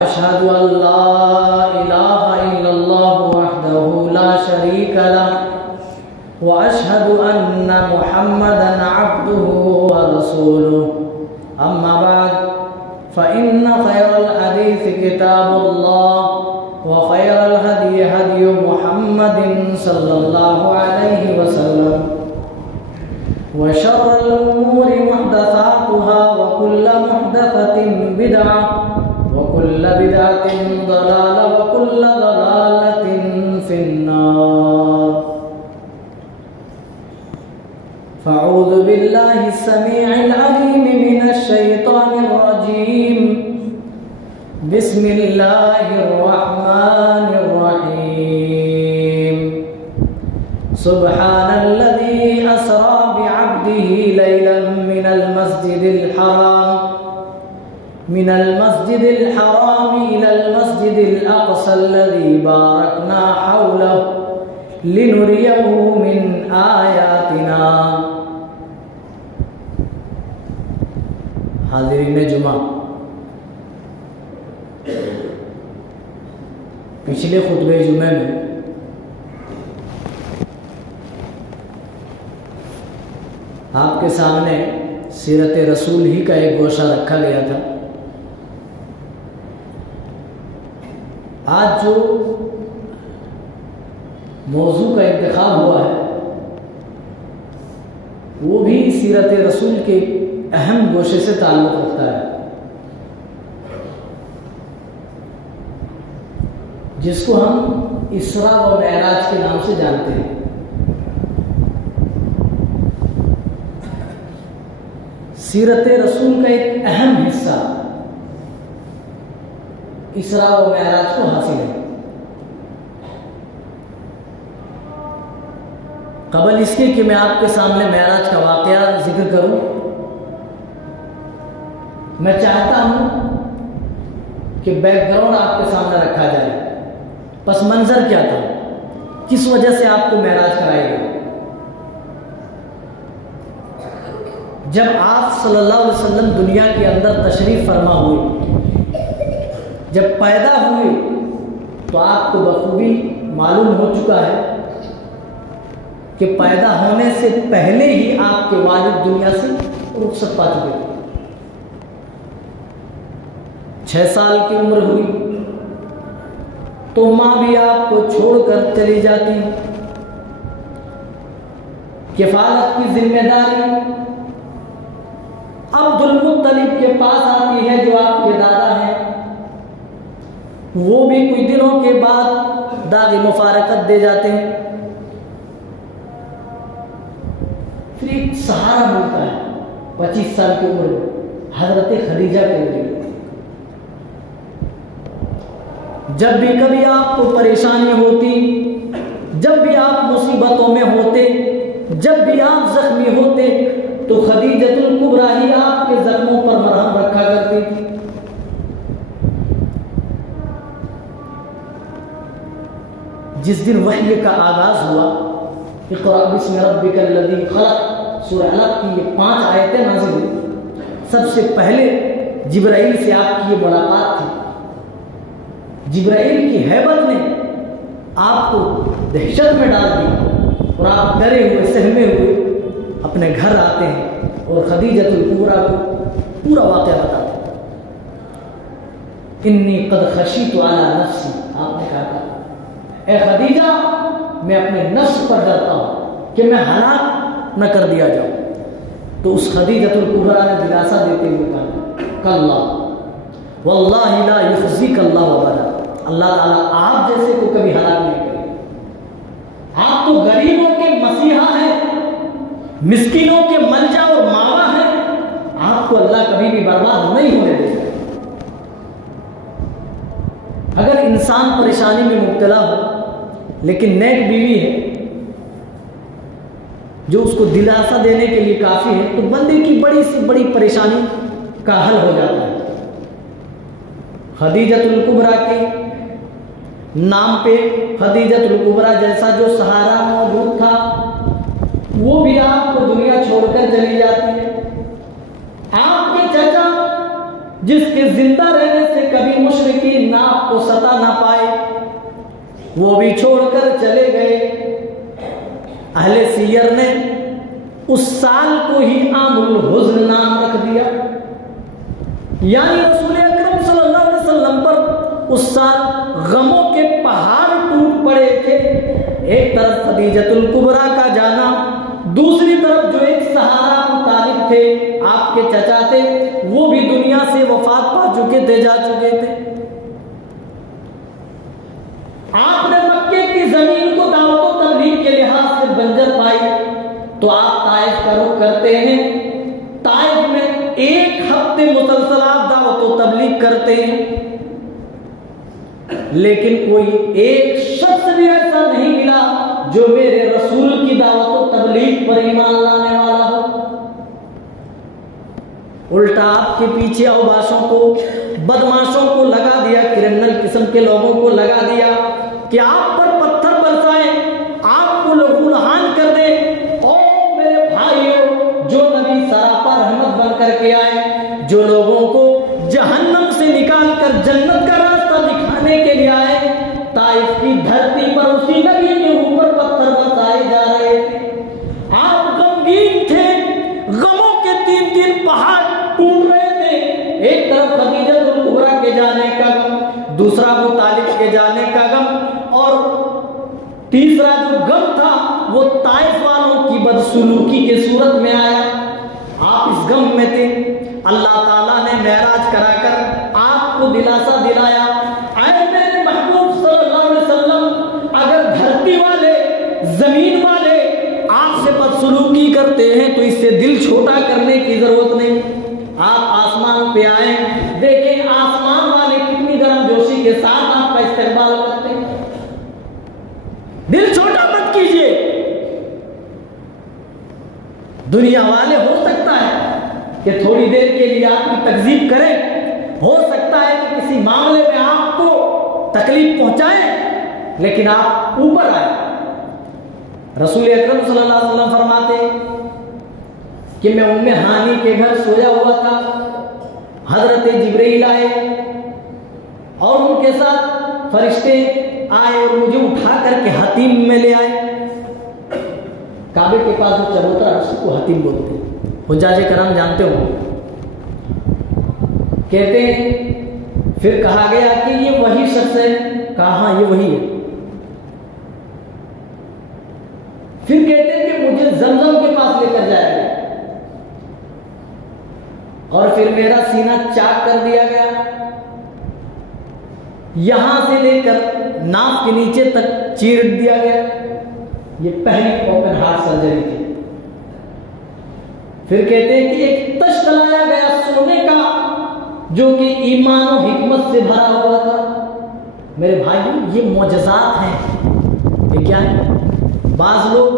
अशहदु अल्ला इलाहा इल्लल्लाहु वहदहु ला शरीका लह व अशहदु अन्ना मुहम्मदन अब्दुहु व रसूलुहु अम्मा बाद फ़इन्न खैरल हदीस किताबुल्लाह व खैरल हदी हदी मुहम्मदिन सल्लल्लाहु अलैहि वसल्लम व शर्रल उमूरि मुहदसातुहा व कुल्लु मुहदसतिन बिदअह वकुल्ल बिदअतिन दलाला वकुल्ल दलालतिन फिन्नार। फ़अऊज़ु बिल्लाहि स्समीइल अलीम मिनश शैतानिर रजीम। बिस्मिल्लाहिर रहमानिर रहीम। सुब्हानल्लज़ी अस्रा बिअब्दिही लैलन मिनल मस्जिदिल हराम इलल मस्जिदिल अक़सा अल्लज़ी बारकना हौलहु लिनुरियहु मिन आयातिना। हाज़िरीन जुमा, पिछले खुतबे जुमे में आपके सामने सीरत रसूल ही का एक गोशा रखा गया था। आज जो मौजू का इंतखाब हुआ है वो भी सीरत रसूल के अहम गोशे से ताल्लुक़ रखता है, जिसको हम इसरा व मेराज के नाम से जानते हैं। सीरत रसूल का एक अहम हिस्सा इसरा व मेराज को हासिल है। कबल इसके कि मैं आपके सामने मेराज का वाक़या जिक्र करूं, मैं चाहता हूं कि बैकग्राउंड आपके सामने रखा जाए। पस मंजर क्या था, किस वजह से आपको मेराज कराया गया। जब आप सल्लल्लाहु अलैहि वसल्लम दुनिया के अंदर तशरीफ फरमा हुए, जब पैदा हुए, तो आपको बखूबी मालूम हो चुका है कि पैदा होने से पहले ही आपके वालिद दुनिया से रुखसत पा चुके थे। 6 साल की उम्र हुई तो माँ भी आपको छोड़कर चली जाती। किफालत की जिम्मेदारी अब्दुल मुत्तलिब के पास आती है, जो आपके दादा हैं। वो भी कुछ दिनों के बाद दादी मुफारकत दे जाते हैं। फिर एक सहारा मिलता है 25 साल की उम्र में, हजरत खदीजा के लिए। जब भी कभी आपको परेशानी होती, जब भी आप मुसीबतों में होते, जब भी आप जख्मी होते, तो खदीजतुल कुबरा ही आपके जख्मों पर मरहम रखा करती थी। जिस दिन वही का आगाज हुआ, इक़रा बिस्मि रब्बिकल लज़ी खलक़, सूरह अलक़ की ये 5 आयतें नाज़िल हुई। सबसे पहले जिब्राइल से आपकी ये मुलाकात थी। जिब्राइल की हैबत ने आपको दहशत में डाल दिया और आप डरे हुए सहमे हुए अपने घर आते हैं और खदीजतुल कुबरा को पूरा वाक़या बताते हैं। इन्नी क़द खशीतु अला नफ्सी, आपने कहा था ए खदीजा, मैं अपने नफ्स पर डरता हूं कि मैं हलाक न कर दिया जाऊं। तो उस खदीजतुल कुबरा ने दिलासा देते हुए कहा, कल्ला वल्लाहि ला युख़ज़ीक अल्लाहु अबदा, अल्लाह ताला आप जैसे को कभी हलाक नहीं करेगा। आप तो गरीबों के मसीहा हैं, मिस्किनों के मलजा और मावा हैं। आपको अल्लाह कभी भी बर्बाद नहीं होने देगा। अगर इंसान परेशानी में मुब्तला हो लेकिन नेक बीवी है जो उसको दिलासा देने के लिए काफी है, तो बंदे की बड़ी से बड़ी परेशानी का हल हो जाता है। खदीजतुल कुबरा के नाम पे खदीजतुल कुबरा जैसा जो सहारा मौजूद था, वो भी आपको दुनिया छोड़कर चली जाती है। आपके चाचा जिसके जिंदा रहने से कभी मुशरिकीन वो भी छोड़कर चले गए। अहले सीयर ने उस साल को ही आमुल हुज़्न नाम रख दिया, यानी रसूल अकरम सल्लल्लाहु अलैहि वसल्लम पर उस साल गमों के पहाड़ टूट पड़े थे। एक तरफ खदीजतुल कुबरा का जाना, दूसरी तरफ जो एक सहारा अबू तालिब थे, आपके चचा थे, वो भी दुनिया से वफात पा चुके थे, जा चुके थे। आपने मक्के की जमीन को दावत तबलीग के लिहाज से बंजर पाई, तो आप ताइफ का रुख करते हैं। ताइफ में एक हफ्ते मुसलसल आप दावत तबलीग करते हैं, लेकिन कोई एक शख्स भी ऐसा नहीं मिला जो मेरे रसूल की दावत तबलीग पर ईमान लाने वाला हो। उल्टा आपके पीछे अवबाशों को, बदमाशों को लगा दिया, क्रिमिनल किस्म के लोगों को लगा दिया कि आप पर पत्थर बरसाएं, आपको लहूलुहान कर दे। ओ मेरे भाइयों, जो नबी सरापा रहमत बन करके आए, जो लोगों को जहन्नम से निकाल कर जन्नत का रास्ता दिखाने के लिए आए, ताइफ की धरती पर उसी नबी के ऊपर पत्थर बरसाए जा रहे थे। आप गमगीन थे, गमों के 3-3 पहाड़ टूट रहे थे। एक तरफ खदीजतुल कुबरा के जाने का गम, दूसरा अबू तालिब के जाने का गम, और तीसरा जो गम था वो ताइफ वालों की बदसलूकी के सूरत में आया। आप इस गम में थे। अल्लाह ताला ने मेराज कराकर आपको दिलासा दिलाया, ऐ मेरे महबूब सल्लल्लाहु अलैहि वसल्लम, अगर धरती वाले, जमीन वाले आपसे बदसलूकी करते हैं तो इससे दिल छोटा करने की जरूरत नहीं। आप आसमान पे आए, देखें आसमान वाले कितनी गर्मजोशी के साथ आपका इस्तेमाल करते हैं। दिल छोटा मत कीजिए। दुनिया वाले हो सकता है कि थोड़ी देर के लिए आपकी तकजीब करें, हो सकता है कि किसी मामले में आपको तकलीफ पहुंचाए, लेकिन आप ऊपर आए। रसूल अकरम सल्लल्लाहु अलैहि वसल्लम फरमाते कि मैं उम्मे हानी के घर सोया हुआ था, हजरत जिब्रील आए और उनके साथ फरिश्ते आए और मुझे उठा करके हतीम में ले आए। काबे के पास जो चबूतरा है उसको हतीम बोलते हैं, हुज्जाज करम जानते हो। कहते हैं फिर कहा गया कि ये वही शख्स है, कहा हाँ ये वही है। फिर कहते हैं कि मुझे जमजम के पास लेकर जाया गया और फिर मेरा सीना चाक कर दिया गया, यहां से लेकर नाक के नीचे तक चीर दिया गया। ये पहली ओपन हार्ट सर्जरी थी। फिर कहते हैं कि एक तश्त लाया गया सोने का, जो कि ईमान और हिकमत से भरा हुआ था। मेरे भाइयों, ये मौजज़ात हैं। ये क्या है? बाज लोग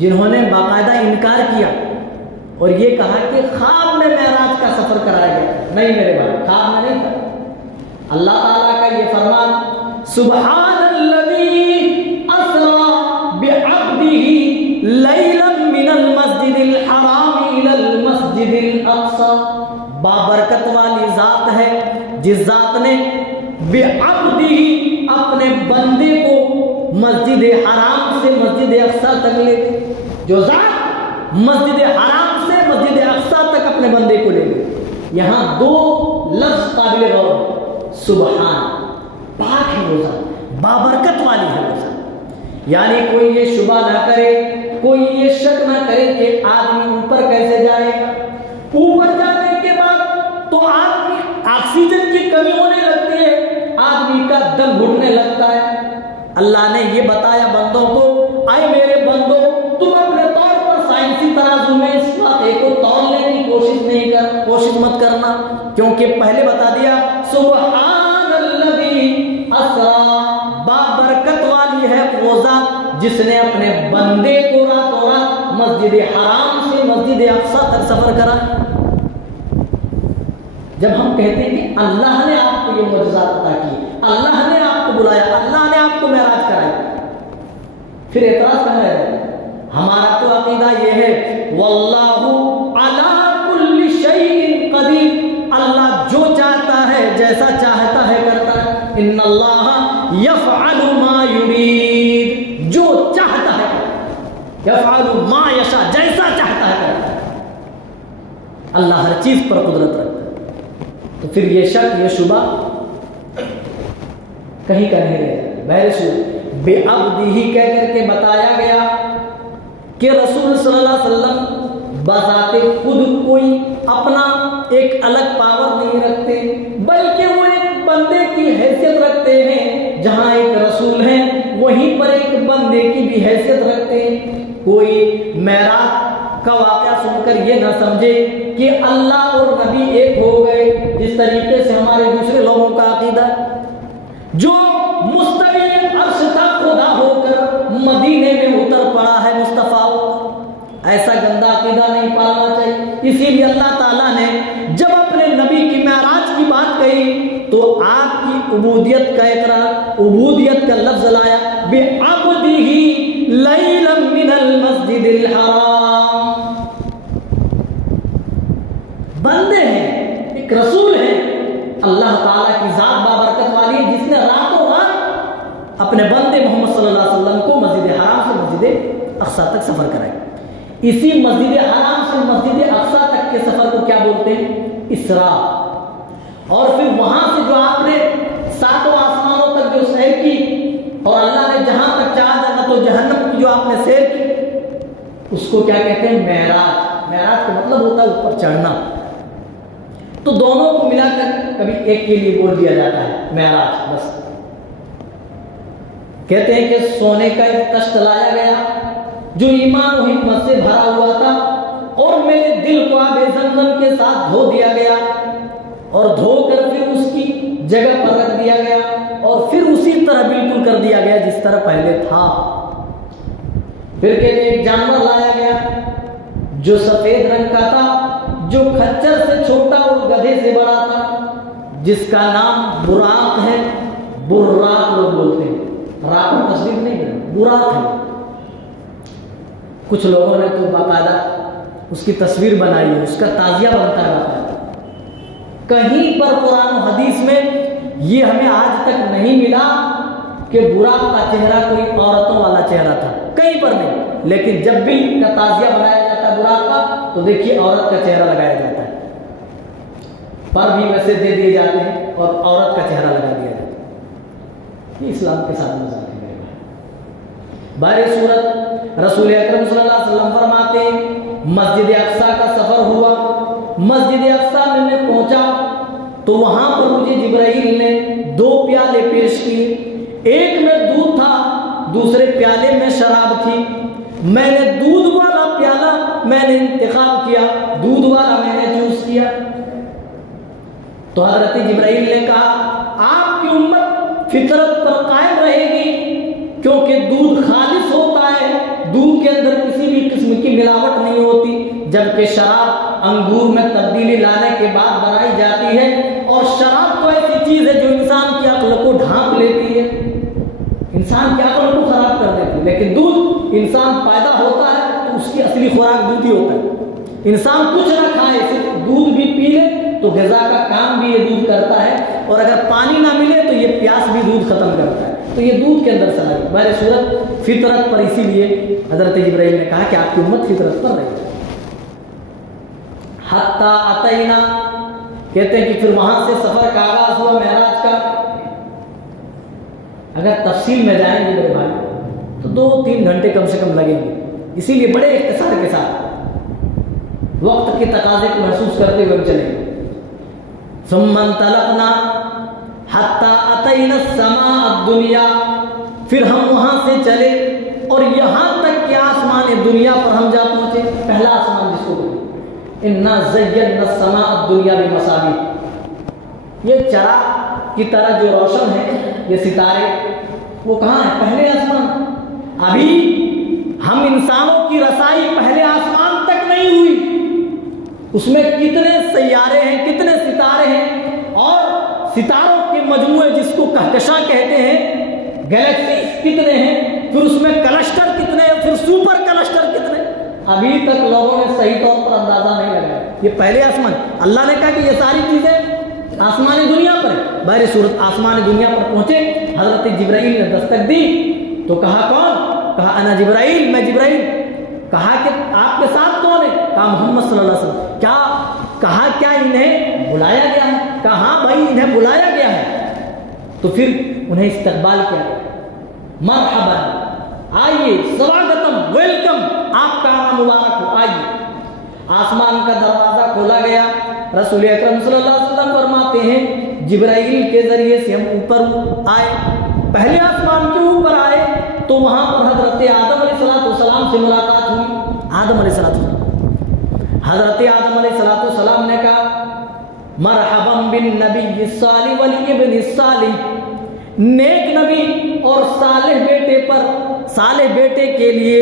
जिन्होंने बाकायदा इनकार किया और ये कहा कि ख्वाब में मेराज का सफर कराया गया। नहीं मेरे भाई, ख्वाब में नहीं था। अल्लाह ताला का ये फरमान, सुब्हानल्लज़ी अस्रा बिअब्दिही लैलन मिनल मस्जिदिल हराम इलल मस्जिदिल अक़सा। बाबरकत वाली जात है जिस जात ने बिअब्दिही अपने बंदे को मस्जिद हराम से मस्जिद अक़सा तक ले, जो जात मस्जिद हराम से मस्जिद अक़सा तक अपने बंदे को ले गई। यहां दो लफ्ज काबिल गौर, सुबहान, पाक है वो जात, बाबरकत वाली है वो जात। यानी कोई ये शुबा ना करे, कोई ये शक ना करे कि आदमी ऊपर कैसे जाएगा। ऊपर जाने के बाद तो आदमी ऑक्सीजन की कमी होने लगती है, आदमी का दम घुटने लगता है। अल्लाह ने ये बताया बंदों को, आए मेरे बंदो, तुम अपने तौर पर साइंसी तराजू में इस वाक़े को तौलने की कोशिश मत करना, क्योंकि पहले बता दिया सुब्हानल्लज़ी अस्रा, बाबरकत वाली है वो जात जिसने अपने बंदे को रातों रात मस्जिद हराम से मस्जिद अक़सा तक सफर करा। जब हम कहते हैं कि अल्लाह ने आपको ये मुअज़्ज़ात अता की, अल्लाह ने आपको बुलाया, अल्लाह ने आपको मेराज कराया, फिर एतराज कहाँ है? हमारा तो अकीदा ये है, वल्लाहु अला कुल्ली कदीर, अल्लाह जो चाहता है, जैसा चाहता है करता है। इन्नल्लाह यफ़अलु मा युरीद, जो चाहता है, यफ़अलु मा यशा, जैसा चाहता है। अल्लाह हर चीज पर कुदरत रखता है। तो फिर ये शक, ये शुबा कहीं का नहीं रहेगा। बहरसूल बेअब्दिही कह करके बताया गया कि रसूल सल्लल्लाहु अलैहि वसल्लम बजाते खुद कोई अपना एक अलग पावर नहीं रखते, बल्कि वो एक बंदे की हैसियत रखते हैं। जहां एक रसूल है वहीं पर एक बंदे की भी हैसियत रखते हैं। कोई मेराज का वाक़या सुनकर ये ना समझे कि अल्लाह और नबी एक हो गए, जिस तरीके से हमारे दूसरे लोगों का अकीदा, जो मुस्तवी अर्श तक खुदा होकर मदीने में उतर पड़ा है मुस्तफा, ऐसा गंदा अकीदा नहीं पालना चाहिए। इसीलिए अल्लाह ताला ने जब अपने नबी की मेराज की बात कही तो आपकी उबूदियत का इकरार, उबूदियत का लफ्ज लाया, बिअब्दिही लैलन मिनल मस्जिदिल हराम। बंदे हैं, एक रसूल है, अल्लाह ताला की जात बाबरकत वाली है, जिसने रातों रात अपने बंदे मोहम्मद सल्लल्लाहु अलैहि वसल्लम को मस्जिद हराम से मस्जिद अक्सा तक सफर कराया। इसी मस्जिद हराम से मस्जिद अक्सा तक के सफर को क्या बोलते हैं? इसरा। और फिर वहां से जो आपने सातों आसमानों तक जो सैर की और अल्लाह ने जहां तक चाहा जन्नत और जहन्नम की जो आपने सैर की, उसको क्या कहते हैं? मेराज। मेराज का मतलब होता है ऊपर चढ़ना। तो दोनों को मिलाकर कभी एक के लिए बोल दिया जाता है मेराज। बस कहते हैं कि सोने का एक तश्त लाया गया जो ईमान और हिम्मत से भरा हुआ था, और मेरे दिल को आबे ज़मज़म के साथ धो दिया गया, और धोकर फिर उसकी जगह पर रख दिया गया, और फिर उसी तरह बिल्कुल कर दिया गया जिस तरह पहले था। फिर कहते एक जानवर लाया गया जो सफेद रंग का था, जो खच्चर से छोटा और गधे से बड़ा था, जिसका नाम बुराक है। बुर्राक लोग बोलते हैं, राक में तस्वीर नहीं है, बुराक है। कुछ लोगों ने तो बाकायदा उसकी तस्वीर बनाई है, उसका ताजिया बनता है। कहीं पर कुरान और हदीस में ये हमें आज तक नहीं मिला कि बुराक का चेहरा कोई औरतों वाला चेहरा था, कहीं पर नहीं। लेकिन जब भी का ताजिया बनाया जाता है बुराक का, तो देखिए औरत का चेहरा लगाया जाता है, पर भी वैसे दे दिए जाते हैं और औरत का चेहरा लगा दिया जाता है। ये इस्लाम के साथ मजाक है। बारे सूरत रसूल अकरम सल्लल्लाहु अलैहि वसल्लम फरमाते, मस्जिद अक्सा का सफर हुआ। मस्जिद अक्सा में मैं पहुंचा तो वहां पर मुझे जिब्राइल ने 2 प्याले पेश किए। एक में दूध था, दूसरे प्याले में शराब थी। मैंने दूध वाला प्याला मैंने इंतखाब किया, दूध वाला मैंने चूज किया। तो हजरत जिब्राइल ने कहा, आपकी उम्मत फितरत पर कायम रहेगी, क्योंकि दूध खालिस होता है, दूध के अंदर किसी भी किस्म की मिलावट नहीं होती, जबकि शराब अंगूर में तब्दीली लाने के बाद बनाई जाती है। और शराब तो ऐसी चीज है जो इंसान की अक्ल को ढांप लेती है, इंसान की अक्ल को खराब कर देती है। लेकिन दूध, इंसान पैदा होता है तो उसकी असली खुराक दूध ही होता है। इंसान कुछ ना खाए, सिर्फ दूध भी पी ले तो ग़िज़ा का काम भी ये दूध करता है, और अगर पानी ना मिले तो ये प्यास भी दूध खत्म करता है। तो ये दूध के अंदर चला गया बारे सूरत फितरत पर। इसीलिए हजरत जिब्राइल ने कहा कि आपकी उम्मत फितरत पर रहेगी। हत्ता अतैना, कहते हैं कि फिर वहां से सफर का आगाज हुआ मेराज का। अगर तफसील में जाएंगे मेरे भाई तो 2-3 घंटे कम से कम लगेंगे। इसीलिए बड़े इख्तिसार के साथ वक्त के तकाजे को महसूस करते हुए चलेंगे। सुम्मन तलकना हत्ता अतैना समा दुनिया, फिर हम वहां से चले और यहां तक कि आसमान दुनिया पर हम जा पहुंचे। पहला आसमान जिसको बोलते इन्ना ज़य्यना समा दुनिया में मसाबी, ये चराग की तरह जो रोशन है ये सितारे, वो कहाँ है? पहले आसमान। अभी हम इंसानों की रसाई पहले आसमान तक नहीं हुई, उसमें कितने सैयारे हैं, कितने सितारे हैं, और सितारों के मजमूए जिसको कहकशां कहते हैं, गैलेक्सी कितने हैं, फिर उसमें क्लस्टर कितने हैं, फिर सुपर क्लस्टर कितने। अभी तक लोगों ने सही तौर पर अंदाजा नहीं लगाया। ये पहले आसमान। अल्लाह ने कहा कि ये सारी चीजें आसमानी दुनिया पर, बहरी सूरत आसमानी दुनिया पर पहुंचे। हजरत जिब्राइल ने दस्तक दी तो कहा कौन? कहा अना जिब्राइल, मैं जिब्राइल। कहा कि आपके साथ कौन है? कहा मोहम्मद सल्लल्लाहु अलैहि वसल्लम। क्या कहा, क्या इन्हें बुलाया गया है? कहा हाँ भाई इन्हें बुलाया गया है। तो फिर उन्हें इस्तकबाल किया गया, मरहबन, आइए, स्वागतम, वेलकम, आपका आना मुबारक हो, आइए। आसमान का दरवाजा खोला गया। रसूल अकरम सल्लल्लाहु अलैहि वसल्लम फरमाते हैं जिब्राइल के जरिए से हम ऊपर आए। पहले आसमान के ऊपर आए तो वहां पर हजरत आदम अलैहिस्सलाम से मुलाकात हुई। हजरत आदम अलैहिस्सलाम ने कहा मरहबन बिन नबी सालिह वल इब्न सालिह, नेक नबी और सालेह बेटे पर, सालेह बेटे के लिए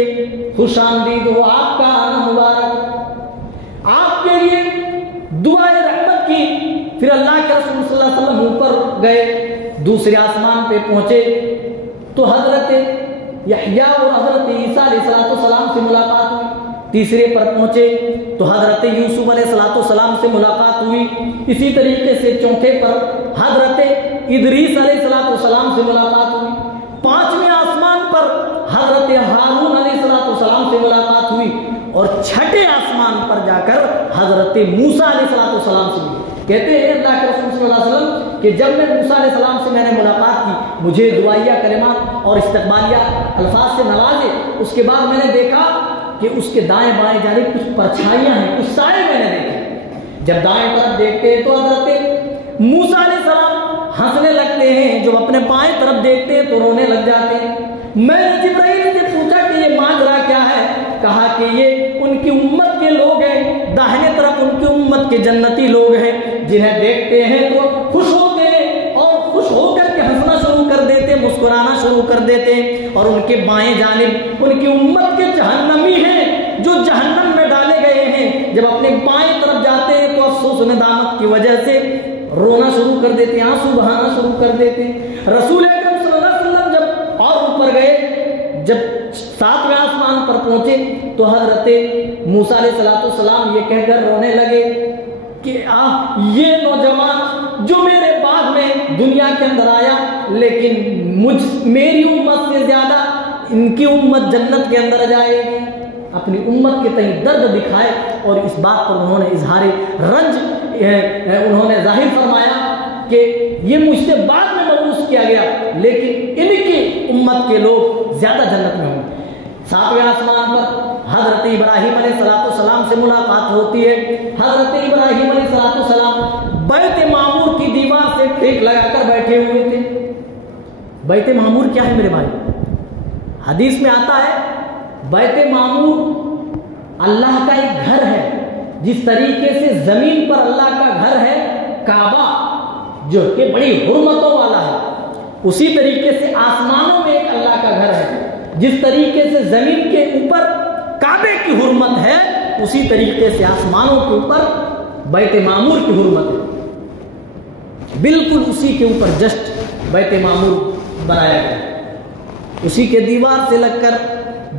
खुशामदीद हो, आपका आना मुबारक, आपके लिए दुआए रहमत की। फिर अल्लाह के रसूल सल्लल्लाहु अलैहि वसल्लम ऊपर गए, दूसरे आसमान पे पहुंचे तो हजरत यहया और हजरत ईसा अलैहिस्सलाम से मुलाकात हुई। तीसरे पर पहुंचे तो हजरत यूसुफ अलैहिस्सलाम से मुलाकात हुई। इसी तरीके से चौथे पर हजरत इदरीस अलैहिस्सलाम से मुलाकात हुई। पांचवें आसमान पर हजरत हारून अलैहिस्सलाम से मुलाकात हुई और छठे आसमान पर जाकर हजरत मूसा अलैहिस्सलाम से मिले। कहते हैं अल्लाह के रसूल सल्लल्लाहु अलैहि वसल्लम कि जब मैं मूसा अलैहिस्सलाम से मैंने मुलाकात की, मुझे दुआइया कलिमात और इस्तकबालिया अल्फाज से नवाजे, उसके बाद मैंने देखा कि उसके दाएं बाएं जानिब कुछ परछाइयां हैं, कुछ साए मैंने देखे। जब दाएं तरफ देखते हैं तो हजरत मूसा अलैहिस्सलाम हंसने लगते हैं, जो अपने बाएं तरफ देखते हैं तो रोने लग जाते हैं। मैंने जिब्राइल से पूछा कि ये माजरा क्या है? कहा कि ये उनकी उम्मत के लोग हैं, दाहिने तरफ उनकी उम्मत के जन्नती लोग हैं, जिन्हें देखते हैं तो खुश होते हैं और खुश होकर के हंसना शुरू कर देते, मुस्कुराना शुरू कर देते। और उनके बाएं जानिब उनकी उम्मत के जहन्नमी हैं, जो जहन्नम में डाले गए हैं। जब अपने बाएं तरफ जाते हैं तो अफसोस नदामत की वजह से रोना शुरू कर देते, आंसू बहाना शुरू कर देते। रसूल अकरम सल्लल्लाहु अलैहि वसल्लम जब और ऊपर गए, जब सातवें आसमान पर पहुंचे तो हजरत मूसा अलैहिस्सलाम ये कहकर रोने लगे कि ये नौजवान जो मेरे बाद में दुनिया के अंदर आया, लेकिन मेरी उम्मत से ज्यादा इनकी उम्मत जन्नत के अंदर जाएगी। अपनी उम्मत के तई दर्द दिखाए और इस बात पर उन्होंने इजहारे रंज उन्होंने जाहिर फरमाया कि ये मुझसे बाद में मबूस किया गया, लेकिन इनकी उम्मत के लोग ज्यादा जन्नत में होंगे। सातवें आसमान पर हजरत इब्राहिम अलैहिस्सलाम से मुलाकात होती है। हजरत इब्राहिम अलैहिस्सलाम बैत मामूर की दीवार से टेक लगाकर बैठे हुए थे। बैत मामूर क्या है मेरे भाई? हदीस में आता है बैत मामूर अल्लाह का एक घर है। जिस तरीके से जमीन पर अल्लाह का घर है काबा, जो कि बड़ी हुर्मतों वाला है, उसी तरीके से आसमानों में एक अल्लाह का घर है। जिस तरीके से जमीन के ऊपर काबे की हुर्मत है, उसी तरीके से आसमानों के ऊपर बैत मामूर की हुर्मत है। बिल्कुल उसी के ऊपर जस्ट बैत मामूर बनाया गया। उसी के दीवार से लगकर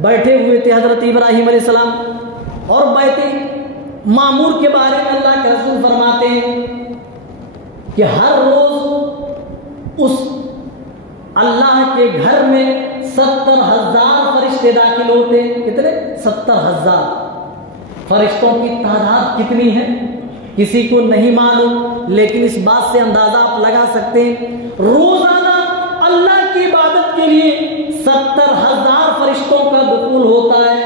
बैठे हुए थे हजरत इब्राहिम अलैहिस्सलाम। और बैत मामूर के बारे में अल्लाह के रसूल फरमाते हैं कि हर रोज उस अल्लाह के घर में 70,000 फरिश्ते दाखिल होते हैं। कितने? 70,000। फरिश्तों की तादाद कितनी है किसी को नहीं मालूम, लेकिन इस बात से अंदाजा आप लगा सकते हैं रोजाना अल्लाह की इबादत के लिए 70,000 फरिश्तों का दुखूल होता है।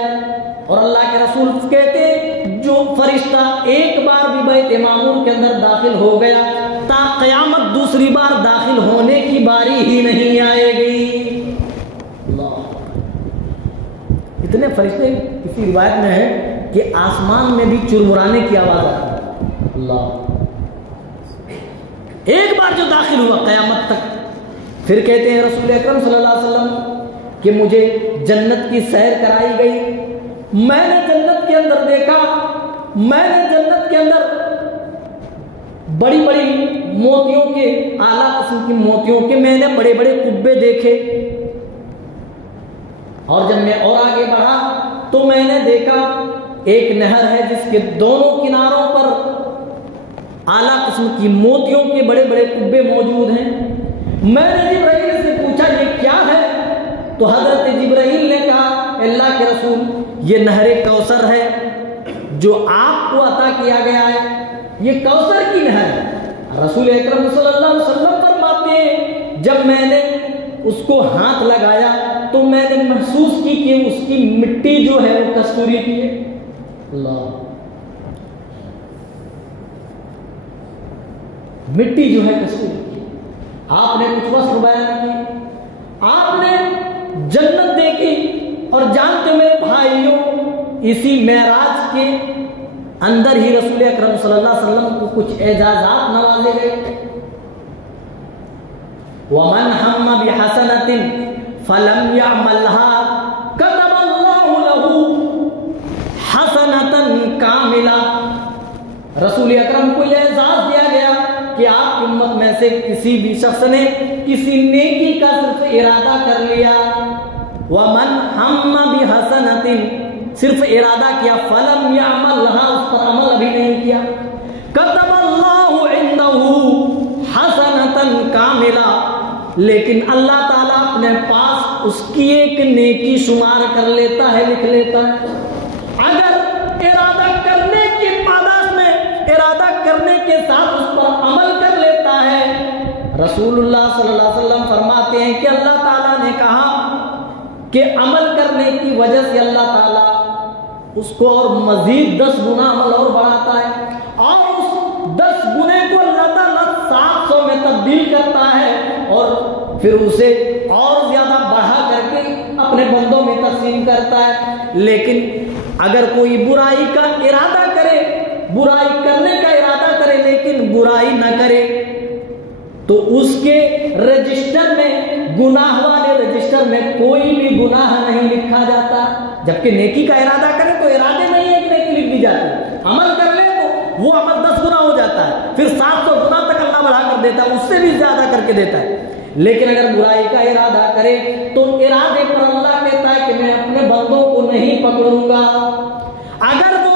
और अल्लाह के रसूल कहते हैं जो फरिश्ता एक बार भी बैत मामूर के अंदर दाखिल हो गया, ता क़यामत दूसरी बार दाखिल होने की बारी ही नहीं आएगी। इतने फरिश्ते, किसी रिवायत में है कि आसमान में भी चुरमुराने की आवाज आती है। अल्लाह, एक बार जो दाखिल हुआ क़यामत तक। फिर कहते हैं रसूल अकरम सल्लल्लाहु अलैहि वसल्लम कि मुझे जन्नत की सैर कराई गई। मैंने जन्नत के अंदर देखा, मैंने जन्नत के अंदर बड़ी बड़ी मोतियों के, आला किस्म की मोतियों के मैंने बड़े बड़े कुब्बे देखे। और जब मैं और आगे बढ़ा तो मैंने देखा एक नहर है जिसके दोनों किनारों पर आला किस्म की मोतियों के बड़े बड़े कुब्बे मौजूद हैं। मैंने जिब्राइल से पूछा ये क्या है? तो हजरत जिब्राइल ने कहा अल्लाह के रसूल ये नहरे कौसर है जो आपको अता किया गया है, ये कौसर की नहर है। रसूल अकरम सल्लल्लाहु अलैहि वसल्लम फरमाते हैं जब मैंने उसको हाथ लगाया तो मैंने महसूस की कि उसकी मिट्टी जो है वो कस्तूरी की है। अल्लाह, मिट्टी जो है कस्तूरी की। आपने कुछ वस्त्र बयान किए, आपने जन्नत देखी, और जानते मेरे भाइयों इसी मेराज के अंदर ही रसूल अकरम सल्लल्लाहु अलैहि वसल्लम को कुछ एजाजात नवाजे गए। वमन हम्म बिहसनतिन फलम यअमलहा कतबल्लाहु लहू हसनतन कामिला। रसूल अकरम को यह एजाज दिया गया कि आपकी उम्मत में से किसी भी शख्स ने किसी नेकी का सिर्फ इरादा कर लिया, वमन हम्म बिहसनतिन, सिर्फ इरादा किया, फलम यअमलहा, उस पर अमल अभी नहीं किया, कतबल्लाहु इंदहु हसनतन कामिला, लेकिन अल्लाह ताला अपने पास उसकी एक नेकी शुमार कर लेता है, लिख लेता है। अगर इरादा करने की पादाश में, इरादा करने के साथ उस पर अमल कर लेता है, रसूलुल्लाह सल्लल्लाहु अलैहि वसल्लम फरमाते हैं कि अल्लाह ताला ने कहा कि अमल करने की वजह से अल्लाह ताला उसको और मजीद 10 गुना अमल और बढ़ाता है, और उस 10 गुने को अल्लाह ताला 700 में तब्दील करता है और फिर उसे और ज्यादा बढ़ा करके अपने बंदों में तकसीम करता है। लेकिन अगर कोई बुराई का इरादा करे, बुराई करने का इरादा करे लेकिन बुराई न करे, तो उसके रजिस्टर में, गुनाह वाले रजिस्टर में कोई भी गुनाह नहीं लिखा जाता। जबकि नेकी का इरादा करे तो इरादे में ही एक नेकी लिख दी जाती है, अमल कर ले तो वो अमल 10 गुना हो जाता है, फिर 700 गुना तक अल्लाह बढ़ा कर देता है, उससे भी ज्यादा करके देता है। लेकिन अगर बुराई का इरादा करे तो इरादे पर अल्लाह कहता है कि मैं अपने बंदों को नहीं पकड़ूंगा। अगर वो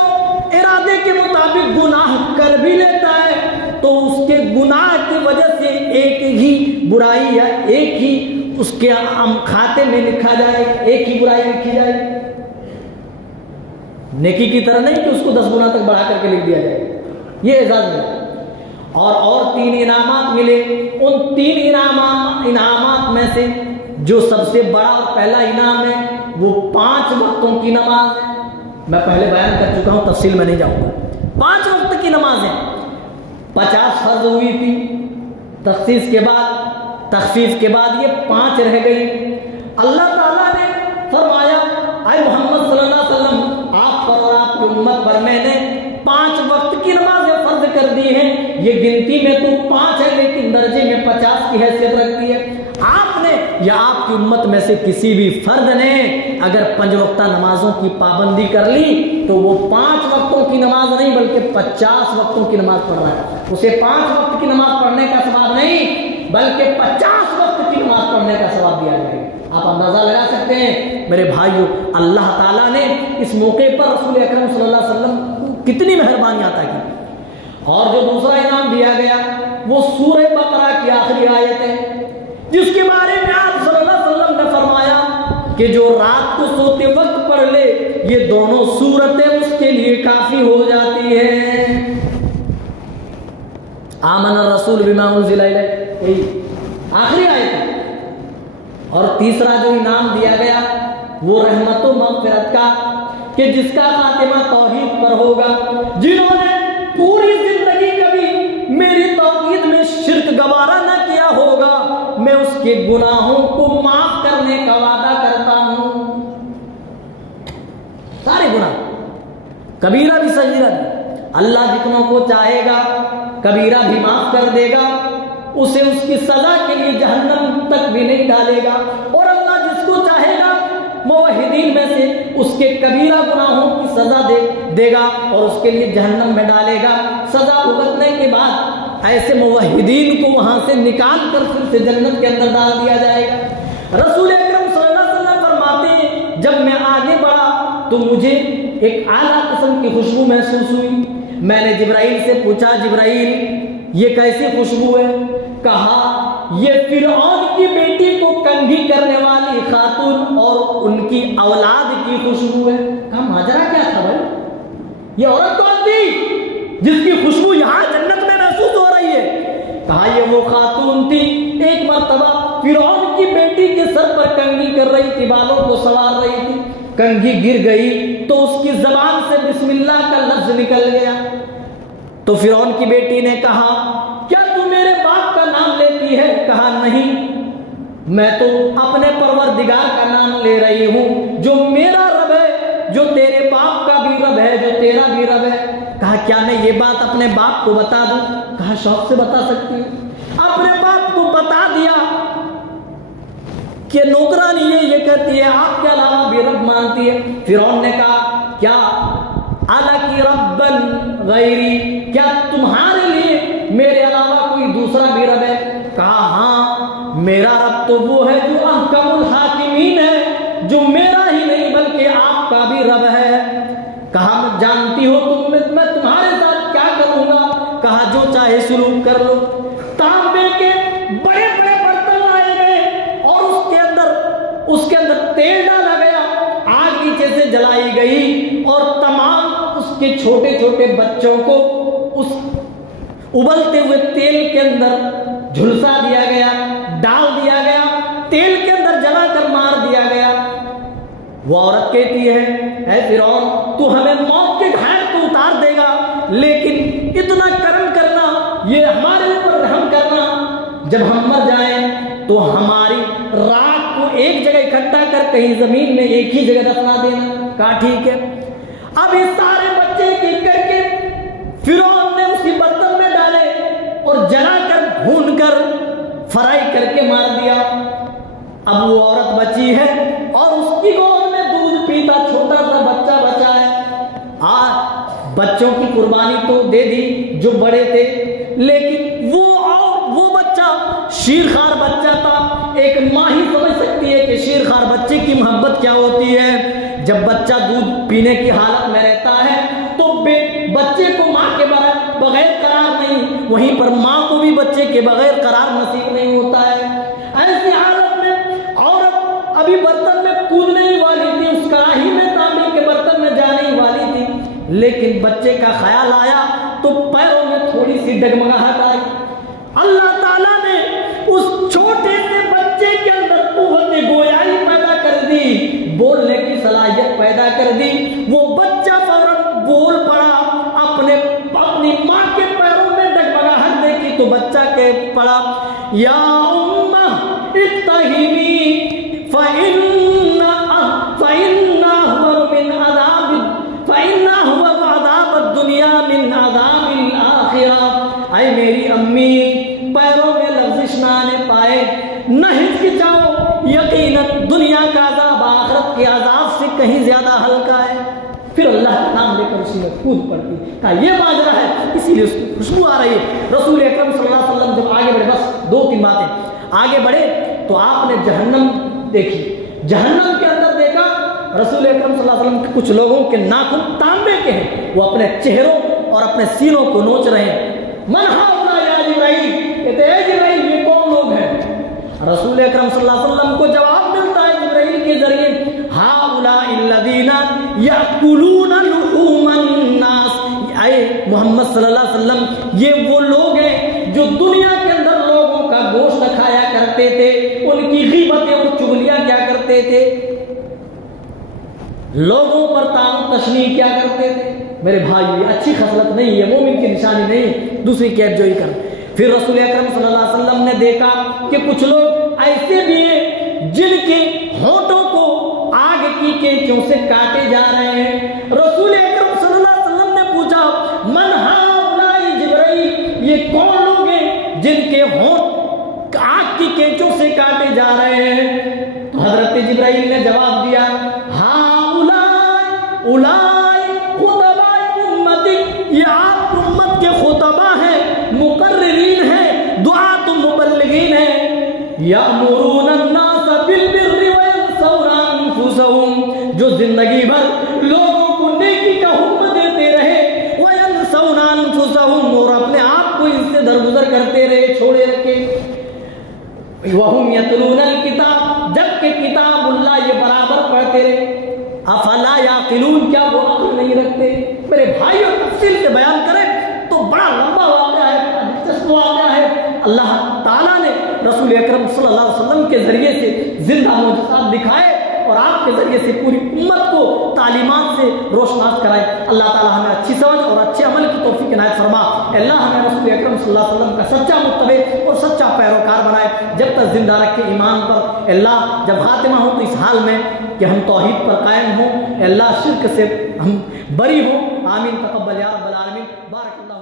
इरादे के मुताबिक गुनाह कर भी लेता है तो उसके गुनाह की वजह से एक ही बुराई या एक ही उसके खाते में लिखा जाए, एक ही बुराई लिखी जाए। नेकी की तरह नहीं कि उसको 10 गुना तक बढ़ा करके लिख दिया जाए। ये एजाज मिला और 3 इनामात मिले। उन 3 इनामात में से जो सबसे बड़ा और पहला इनाम है वो 5 वक्तों की नमाज है। मैं पहले बयान कर चुका हूं, तफसील में नहीं जाऊंगा। 5 वक्त की नमाज है। 50 फर्ज हुई थी, तखफीफ के बाद ये 5 रह गई। अल्लाह ताला ने फरमाया आए मोहम्मद सल्लल्लाहु अलैहि वसल्लम, आप पर और आपकी उम्मत पर मैंने 5 वक्त की नमाजें फर्ज कर दी हैं। ये गिनती में तो 5 है लेकिन दर्जे में 50 की हैसियत रखती है। आपने या आपकी उम्मत में से किसी भी फर्द ने अगर 5 वक्ता नमाजों की पाबंदी कर ली तो वो 5 वक्तों की नमाज नहीं बल्कि 50 वक्तों की नमाज पढ़ रहा है। उसे 5 वक्त की नमाज पढ़ने का सवाब नहीं बल्कि 50 वक्त की नमाज पढ़ने का सवाब दिया जाएगा। आप अंदाजा लगा सकते हैं मेरे भाइयों, अल्लाह ताला ने इस मौके पर रसूल अकरम सल्लल्लाहु अलैहि वसल्लम कितनी मेहरबानी अता की। और जो दूसरा इनाम दिया गया वो सूरह बकरा की आखिरी आयत है, जिसके बारे में आप सल्लल्लाहु अलैहि वसल्लम ने फरमाया कि जो रात को सोते वक्त पढ़ ले ये दोनों सूरतें उसके लिए काफी हो जाती है। आमन रसूल बिमा उनज़िला इलैहि, आखिरी आयत है। और तीसरा जो इनाम दिया गया वो रहमत व मग़फ़िरत का, कि जिसका खातिमा तौहीद पर होगा, जिन्होंने पूरी जिंदगी कभी मेरी तौहीद में शिर्क गवारा न किया होगा, मैं उसके गुनाहों को माफ करने का वादा करता हूं। सारे गुनाह, कबीरा भी सगीरा भी, अल्लाह जितनों को चाहेगा कबीरा भी माफ कर देगा, उसे उसकी सजा के लिए जहन्नम तक भी नहीं डालेगा। और अल्लाह जिसको चाहेगा मुवहिदीन में से उसके कबीरा गुनाहों की सजा देगा और उसके लिए जहन्नम में डालेगा। सजा भुगतने के बाद ऐसे मुवहिदीन को वहां से निकाल कर फिर से जन्नत के अंदर डाल दिया जाएगा। रसूल अकरम सल्लल्लाहु अलैहि वसल्लम फरमाते हैं, जब मैं आगे बढ़ा तो मुझे एक आला किस्म की खुशबू महसूस हुई। मैंने जिब्राइल से पूछा, जिब्राइल ये कैसी खुशबू है? कहा ये फिरौन की बेटी को कंघी करने वाली खातून और उनकी औलाद की खुशबू है। कहा माजरा क्या था भाई, ये औरत कौन थी जिसकी खुशबू यहां जन्नत में महसूस हो रही है? कहा ये वो खातून थी, एक मर्तबा फिरौन की बेटी के सर पर कंघी कर रही थी, बालों को संवार रही थी, कंघी गिर गई तो उसकी जबान से बिस्मिल्लाह का लफ्ज निकल गया। तो फिरौन की बेटी ने कहा क्या तू मेरे बाप का नाम लेती है? कहा नहीं, मैं तो अपने परवरदिगार का नाम ले रही हूं, जो मेरा रब है, जो तेरे बाप का भी रब है, जो तेरा भी रब है। कहा क्या मैं ये बात अपने बाप को बता दूं? कहा शौक से बता सकती हूं। अपने बाप को बता दिया कि नौकरानी ये कहती है आपके अलावा भी रब मानती है। फिरौन ने कहा क्या अलकी रब्बन गैरी, क्या तुम्हारे लिए मेरे अलावा कोई दूसरा भी रब है? कहा हाँ, मेरा रब तो वो है जो अहकमुल हाकिमीन है, जो मेरा ही नहीं बल्कि आपका भी रब है। कहा मैं जानती हो मैं तुम्हारे साथ क्या करूंगा? कहा जो चाहे सुलूक कर लो। तांबे के बड़े बड़े बर्तन लाए गए और उसके अंदर तेल डाला गया, आग नीचे से जलाई गई और तमाम उसके छोटे छोटे बच्चों को उस उबलते हुए तेल के अंदर झुलसा दिया गया, डाल दिया गया, तेल के अंदर जलाकर मार दिया गया। वो औरत कहती है ऐ फिरौन तू हमें मौत के घाट को उतार देगा, लेकिन इतना करम करना, ये हमारे ऊपर रहम करना, जब हम मर जाएं तो हमारी राख को एक जगह इकट्ठा कर कहीं जमीन में एक ही जगह दफना देना। कहा ठीक है। अब ये सारे बच्चे एक करके फिरौन ने उसी बर्तन में डाले और जलाकर भूनकर फ्राई करके मार दिया। अब वो औरत बची है और उसकी गोद में दूध पीता छोटा सा बच्चा बचा है। बच्चों की कुर्बानी तो दे दी जो बड़े थे, लेकिन वो बच्चा शीरखार बच्चा था। एक माँ ही समझ सकती है कि शीरखार बच्चे की मोहब्बत क्या होती है। जब बच्चा दूध पीने की हालत में रहता है तो बच्चे को माँ के बगैर करार नहीं, वहीं पर माँ को भी बच्चे के बगैर करार नसीब नहीं होता है। ऐसी हालत में औरत अभी बर्तन में कूदने ही वाली थी, उस कढ़ाई में तांबे के बर्तन में जाने ही वाली थी, लेकिन बच्चे का ख्याल आया तो पैरों में थोड़ी सी डगमगाहट आई। अल्लाह ताला ने उस छोटे से बच्चे के अंदर कुव्वत गोयाई पैदा कर दी, बोलने की सलाहियत पैदा कर दी। वो बच्चा फौरन बोल पड़ा, अपनी माँ के पैरों में डगमगाहट देखी तो बच्चा के पड़ा या उम्मा इत्तहिमी फइन्ना मिन अज़ाब फइन्ना हुवा अज़ाब दुनिया मिन अज़ाबिल आखिरह। ऐ मेरी अम्मी पैरों में लफ्ज़िश ना आने पाए, न हिचकिचाओ, यकीनन दुनिया का अज़ाब आखिरत के अज़ाब से कहीं ज्यादा हल्का है। फिर अल्लाह का नाम लेकर उसी में कूद पड़ती। कहा यह माजरा है, इसीलिए उसको खुशबू आ रही है। रसूल अकरम सल्लल्लाहु अलैहि वसल्लम जब आगे बढ़े, बस 2-3 बातें आगे बढ़े तो आपने जहन्नम देखी। जहन्नम के अंदर देखा रसूल अकरम सल्लल्लाहु अलैहि वसल्लम के कुछ लोगों के नाखून तांबे के हैं, वो अपने चेहरों और अपने सीनों को नोच रहे हैं। मन हाउला या जिब्राइल, कहते हैं जिब्राइल ये कौन लोग हैं? रसूल अकरम सल्लल्लाहु अलैहि वसल्लम को जवाब मिलता है जिब्राइल के जरिए, हाउला इल्लज़ीना याकुलूना लुहूमन नास। ऐ मोहम्मद सल्लल्लाहु अलैहि वसल्लम ये वो लोग हैं जो दुनिया के अंदर लोगों का गोश्त खाया करते थे, उनकी गीबतें और चुगलियां क्या करते थे, लोगों पर तान तशनी क्या करते थे। मेरे भाई ये अच्छी खसलत नहीं है, मोमिन की निशानी नहीं, दूसरी कैदजोई कर। फिर रसूल अकरम सल्लल्लाहु अलैहि वसल्लम ने देखा कि कुछ लोग ऐसे भी हैं जिनके होठों को आग की केंचों से काटे जा रहे हैं। रसूल अकरम सल्लल्लाहु अलैहि वसल्लम ने पूछा मन हाउलाई जिब्राइल, ये कौन लोग हैं जिनके होंठ आग की केंचों से काटे जा रहे हैं? तो हजरत जिब्राइल ने जवाब दिया उलाई खुतबाए उम्मती, ये आपकी उम्मत के खुतबा हैं, मुकर्रिरीन हैं, दुआत मुबल्लिगीन हैं। यामुरून अन्नास बिल बिर्रि व यंसौना अंफुसहुम, जो जिंदगी भर लोगों को नेकी का हुक्म देते रहे, व यंसौना वहुम यतलूनल किताब, जबकि किताबुल्लाह ये बराबर पढ़ते रहे। अफला याकिलून, क्या वो अक्ल नहीं रखते? मेरे भाई और तफसील से बयान करें तो बड़ा लंबा वाक़या है, दिलचस्प वाक़या है। अल्लाह ताला ने रसूल अकरम सल्लल्लाहु अलैहि वसल्लम के जरिए से जिंदा मौजूदात दिखाए और आपके जरिए से पूरी उम्मत को तालीमात से रोशनास कराए। अल्लाह ताला हमें अच्छी समझ और अच्छे अमल की तौफीक इनायत फरमा। अल्लाह हमें रसूल अकरम सल्लल्लाहु अलैहि वसल्लम का सच्चा मुत्तबे और सच्चा पैरोकार बनाए, जब तक जिंदा रखे ईमान पर। अल्लाह जब खातिमा हो तो इस हाल में कि हम तौहीद पर कायम हों, अल्लाह शिर्क से हम बरी हों। आमीन तक़ब्बल या रब्बल आलमीन। बारक अल्लाह।